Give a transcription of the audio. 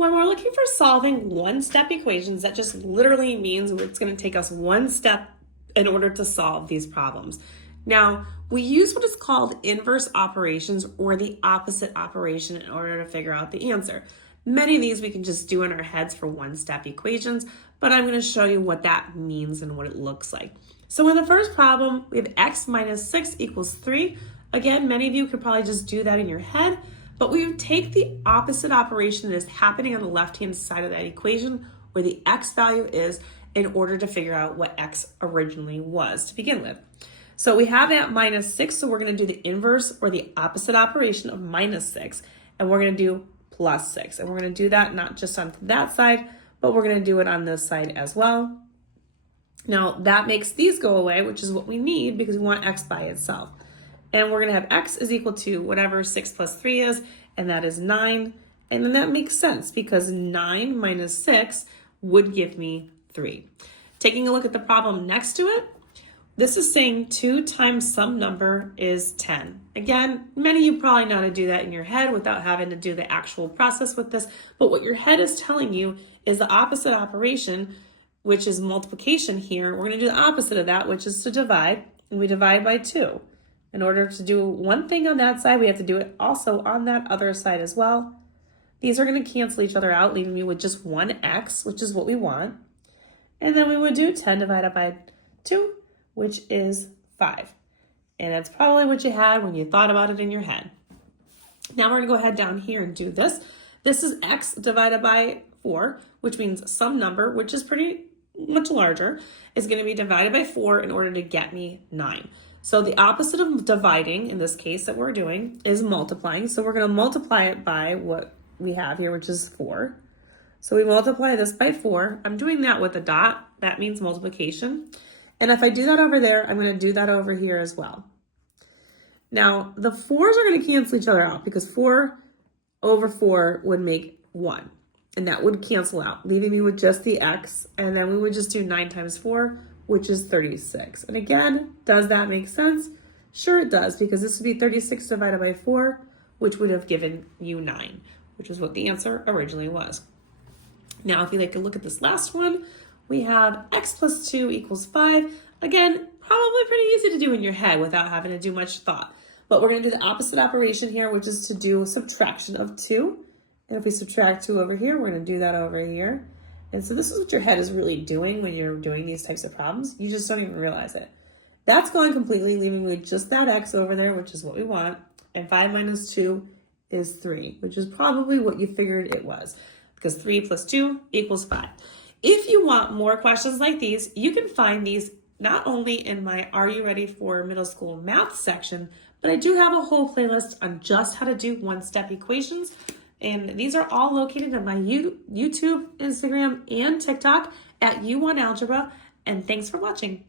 When we're looking for solving one-step equations, that just literally means it's going to take us one step in order to solve these problems. Now, we use what is called inverse operations or the opposite operation in order to figure out the answer. Many of these we can just do in our heads for one-step equations, but I'm going to show you what that means and what it looks like. So in the first problem, we have x minus 6 equals 3. Again, many of you could probably just do that in your head, but we would take the opposite operation that is happening on the left-hand side of that equation where the x value is in order to figure out what x originally was to begin with. So we have that minus 6, so we're going to do the inverse or the opposite operation of minus 6, and we're going to do plus 6. And we're going to do that not just on that side, but we're going to do it on this side as well. Now that makes these go away, which is what we need because we want x by itself. And we're going to have x is equal to whatever 6 plus 3 is, and that is 9. And then that makes sense because 9 minus 6 would give me 3. Taking a look at the problem next to it, this is saying 2 times some number is 10. Again, many of you probably know how to do that in your head without having to do the actual process with this, but what your head is telling you is the opposite operation, which is multiplication here. We're going to do the opposite of that, which is to divide, and we divide by 2. In order to do one thing on that side, we have to do it also on that other side as well. These are going to cancel each other out, leaving me with just one x, which is what we want. And then we would do 10 divided by 2, which is 5. And that's probably what you had when you thought about it in your head. Now we're going to go ahead down here and do this. This is x divided by 4, which means some number, which is pretty much larger, is going to be divided by 4 in order to get me 9. So the opposite of dividing, in this case that we're doing, is multiplying. So we're going to multiply it by what we have here, which is 4. So we multiply this by 4. I'm doing that with a dot. That means multiplication. And if I do that over there, I'm going to do that over here as well. Now, the 4s are going to cancel each other out because 4 over 4 would make 1. And that would cancel out, leaving me with just the x. And then we would just do 9 times 4, which is 36. And again, does that make sense? Sure it does, because this would be 36 divided by 4, which would have given you 9, which is what the answer originally was. Now, if you like to look at this last one, we have x plus 2 equals 5. Again, probably pretty easy to do in your head without having to do much thought. But we're going to do the opposite operation here, which is to do subtraction of 2. And if we subtract 2 over here, we're going to do that over here. And so this is what your head is really doing when you're doing these types of problems. You just don't even realize it. That's gone completely, leaving me with just that x over there, which is what we want. And 5 minus 2 is 3, which is probably what you figured it was, because 3 plus 2 equals 5. If you want more questions like these, you can find these not only in my Are You Ready for Middle School Math section, but I do have a whole playlist on just how to do one-step equations. And these are all located on my YouTube, Instagram, and TikTok at YouWantAlgebra. And thanks for watching.